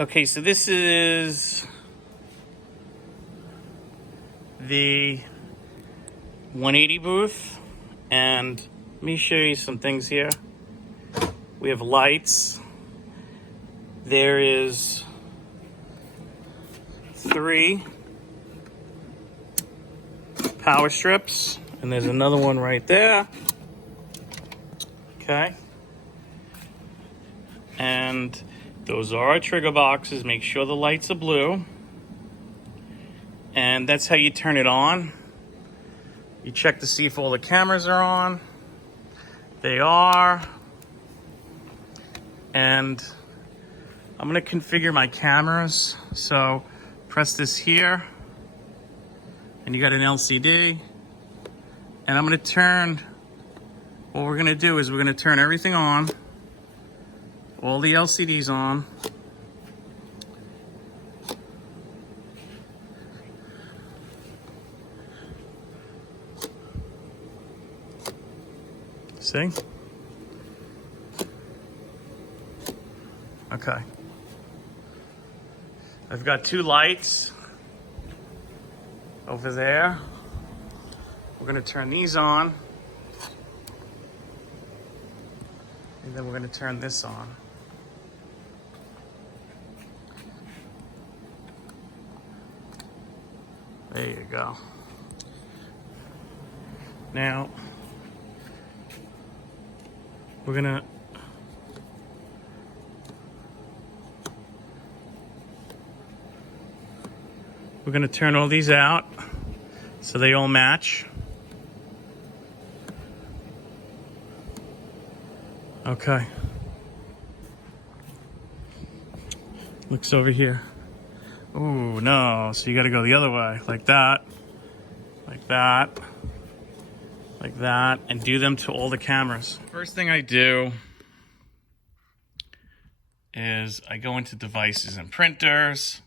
Okay, so this is the 180 booth, and let me show you some things here. We have lights. There is 3 power strips, and there's another one right there. Okay. And those are our trigger boxes. Make sure the lights are blue. And that's how you turn it on. You check to see if all the cameras are on. They are. And I'm gonna configure my cameras. So press this here, and you got an LCD. And I'm gonna turn, what we're gonna do is we're gonna turn everything on, all the LCDs on. See? Okay. I've got 2 lights over there. We're gonna turn these on. And then we're gonna turn this on. There you go. Now, we're gonna turn all these out so they all match. Okay. Looks over here. Ooh, no. So you got to go the other way, like that, like that, like that, and do them to all the cameras. First thing I do is I go into devices and printers.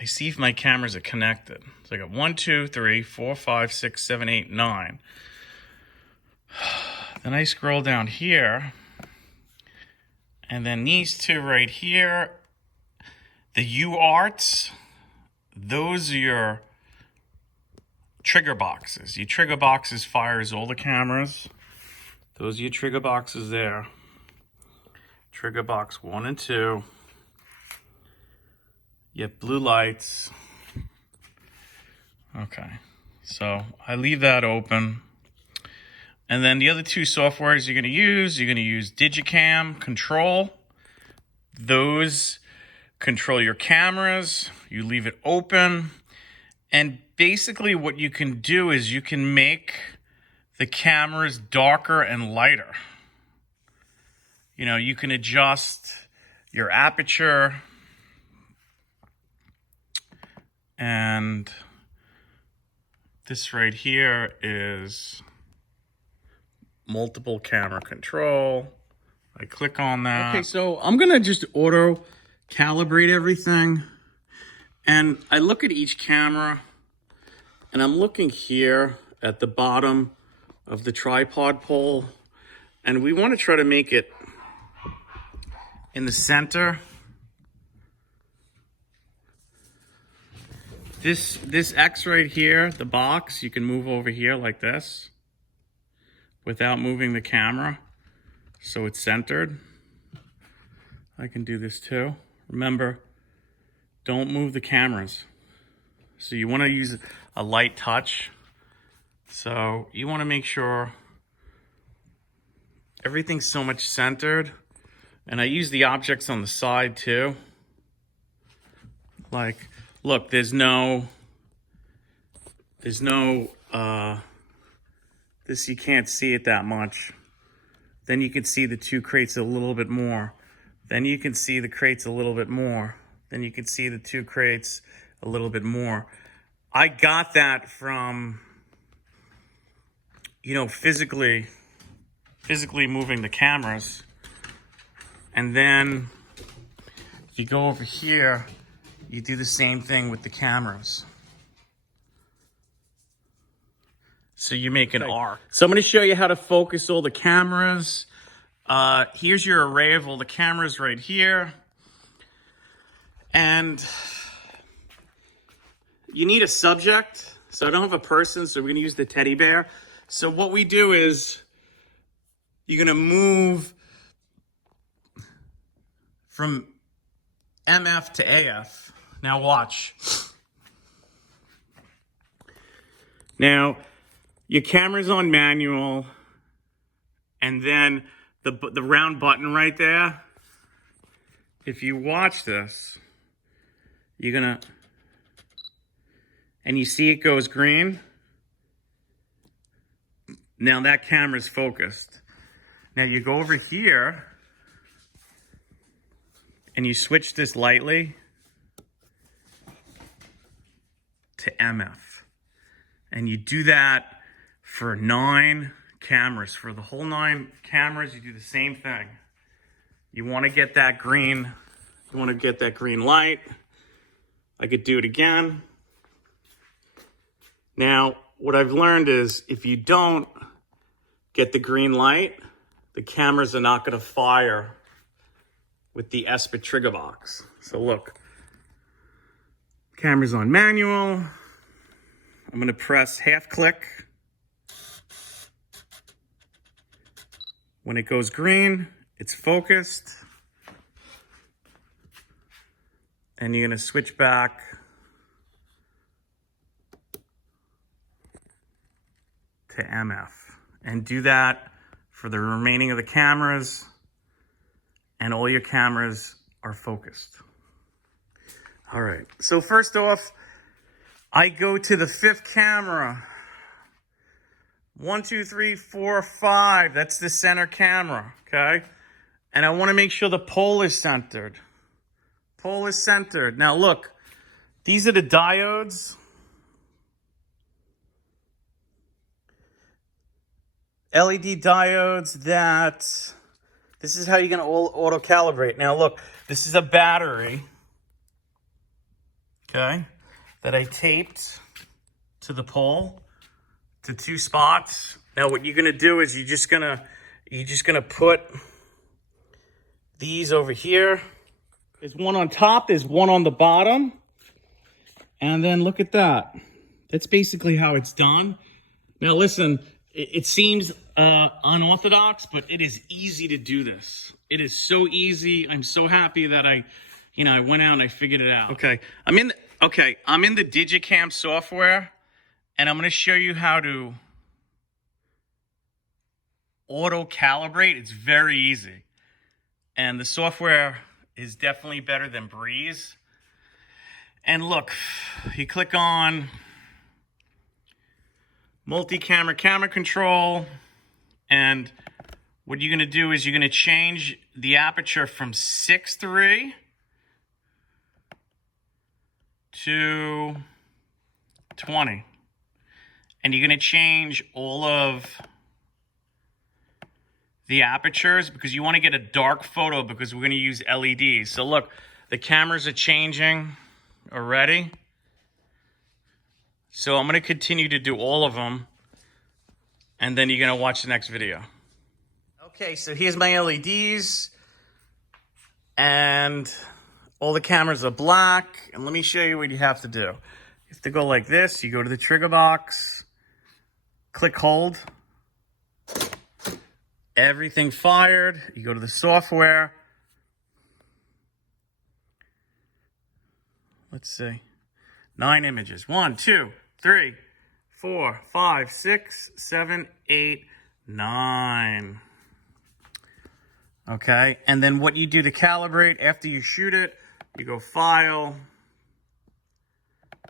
I see if my cameras are connected. So I got 1, 2, 3, 4, 5, 6, 7, 8, 9. Then I scroll down here, and then these 2 right here, the UARTs, those are your trigger boxes. Your trigger boxes fires all the cameras. Those are your trigger boxes there. Trigger box 1 and 2. You have blue lights. Okay, so I leave that open. And then the other 2 softwares you're gonna use Digicam Control. Those control your cameras. You leave it open. And basically what you can do is you can make the cameras darker and lighter. You know, you can adjust your aperture. And this right here is multiple camera control. I click on that. Okay, so I'm gonna just auto calibrate everything. And I look at each camera, and I'm looking here at the bottom of the tripod pole, and we want to try to make it in the center. This X right here, the box, you can move over here like this without moving the camera, so it's centered. I can do this too. Remember, don't move the cameras. So you want to use a light touch. So you want to make sure everything's so much centered. And I use the objects on the side too. Like, look, there's no, this, you can't see it that much. Then you can see the 2 crates a little bit more. Then you can see the crates a little bit more. Then you can see the 2 crates a little bit more. I got that from, you know, physically moving the cameras. And then if you go over here, you do the same thing with the cameras. So you make an arc. So I'm going to show you how to focus all the cameras. Here's your array of all the cameras right here. And you need a subject. So I don't have a person, so we're gonna use the teddy bear. So what we do is you're gonna move from MF to AF. Now watch. Now, your camera's on manual, and then the round button right there, if you watch this, you're gonna, and you see it goes green. Now that camera's focused. Now you go over here, and you switch this lightly to MF. And you do that for 9 cameras. For the whole 9 cameras, you do the same thing. You want to get that green. You want to get that green light. I could do it again. Now, what I've learned is if you don't get the green light, the cameras are not going to fire with the ESPA trigger box. So look, camera's on manual. I'm going to press half click. When it goes green, it's focused. And you're going to switch back to MF. And do that for the remaining of the cameras. And all your cameras are focused. All right. So first off, I go to the 5th camera. 1, 2, 3, 4, 5. That's the center camera, okay? And I want to make sure the pole is centered. Pole is centered. Now look, these are the diodes. LED diodes that, this is how you're going to auto calibrate. Now look, this is a battery, okay, that I taped to the pole to 2 spots. Now what you're gonna do is you're just gonna put these over here. There's one on top, there's one on the bottom. And then look at that. That's basically how it's done. Now listen, it seems unorthodox, but it is easy to do this. It is so easy. I'm so happy that I went out and I figured it out. Okay, I'm in the Digicam software, and I'm going to show you how to auto calibrate. It's very easy, and the software is definitely better than Breeze. And look, you click on multi-camera camera control, and what you're going to do is you're going to change the aperture from 6.3 to 20. And you're going to change all of the apertures because you want to get a dark photo because we're going to use LEDs. So look, the cameras are changing already. So I'm going to continue to do all of them, and then you're going to watch the next video. Okay, so here's my LEDs, and all the cameras are black. And let me show you what you have to do. You have to go like this. You go to the trigger box, click hold. Everything fired. You go to the software. Let's see. 9 images. 1, 2, 3, 4, 5, 6, 7, 8, 9. Okay, and then what you do to calibrate after you shoot it, you go File,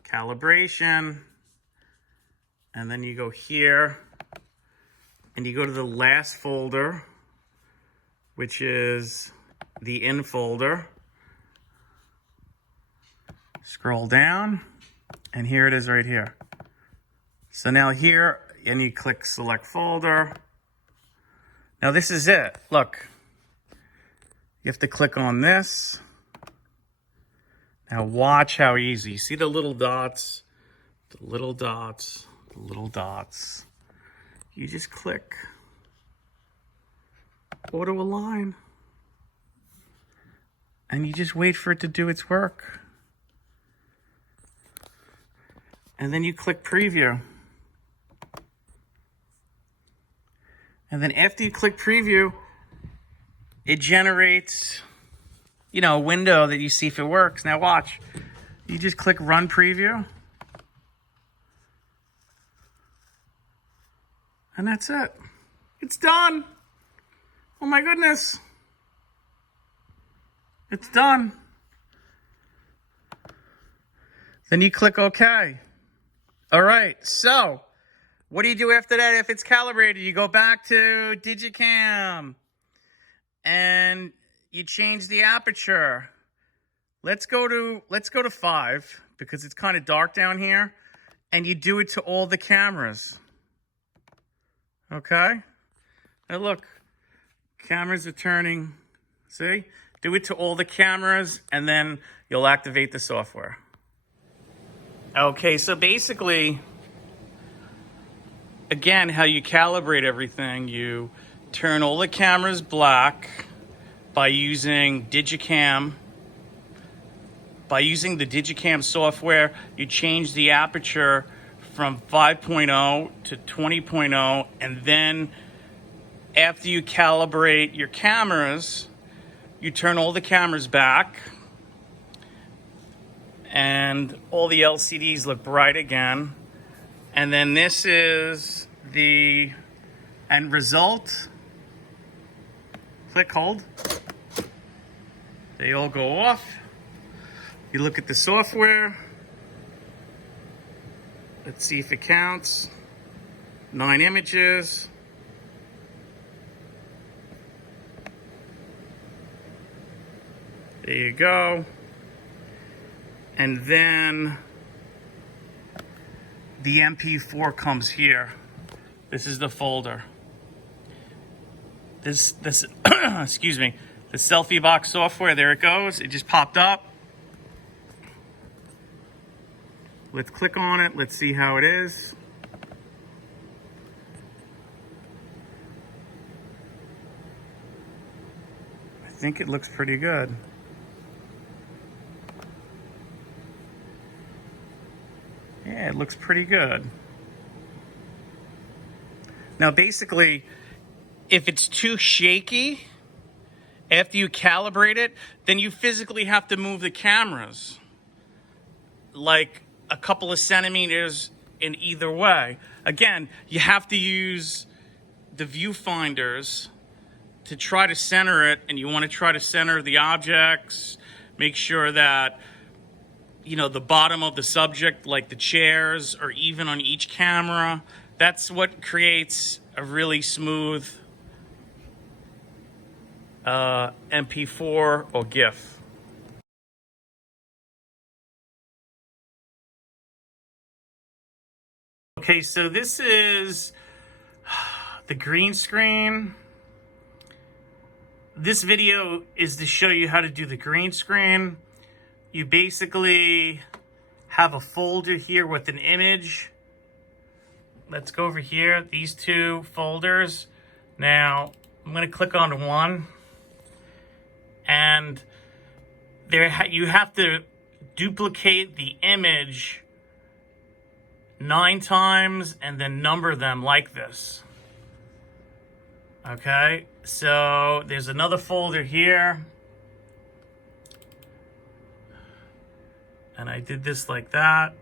Calibration, and then you go here, and you go to the last folder, which is the In folder. Scroll down, and here it is right here. So now here, and you click Select Folder. Now this is it. Look, you have to click on this. Now watch how easy. See the little dots? The little dots, the little dots. You just click Auto Align. And you just wait for it to do its work. And then you click preview. And then after you click preview, it generates, a window that you see if it works. Now watch. You just click run preview. And that's it. It's done. Oh my goodness. It's done. Then you click OK. All right, so what do you do after that if it's calibrated? You go back to Digicam and you change the aperture. Let's go to 5 because it's kind of dark down here, and you do it to all the cameras. Okay? Now look, cameras are turning. See? Do it to all the cameras, and then you'll activate the software. Okay, so basically, again, how you calibrate everything, you turn all the cameras black by using Digicam. By using the Digicam software, you change the aperture from 5.0 to 20.0, and then after you calibrate your cameras, you turn all the cameras back, and all the LCDs look bright again. And then this is the end result. Click, hold. They all go off. You look at the software. Let's see if it counts. 9 images. There you go. And then the MP4 comes here. This is the folder. This excuse me, the Selfbox software, there it goes. It just popped up. Let's click on it. Let's see how it is. I think it looks pretty good. Yeah, it looks pretty good. Now, basically, if it's too shaky, after you calibrate it, then you physically have to move the cameras like a couple of centimeters in either way. Again, you have to use the viewfinders to try to center it, and you want to try to center the objects, make sure that the bottom of the subject, like the chairs, are even on each camera. That's what creates a really smooth MP4 or GIF. Okay, so this is the green screen. This video is to show you how to do the green screen. You basically have a folder here with an image. Let's go over here, these two folders. Now, I'm going to click on one. And you have to duplicate the image 9 times and then number them like this. Okay, so there's another folder here. And I did this like that.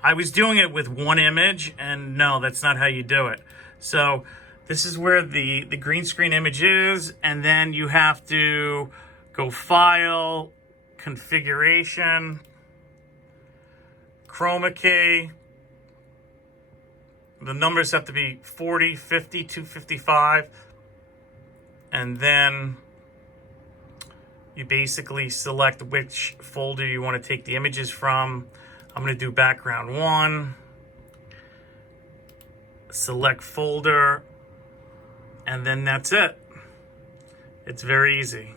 I was doing it with one image, and no, that's not how you do it. So this is where the green screen image is, and then you have to go File, Configuration, Chroma key. The numbers have to be 40, 50, 255. And then you basically select which folder you want to take the images from. I'm going to do background 1. Select folder. And then that's it. It's very easy.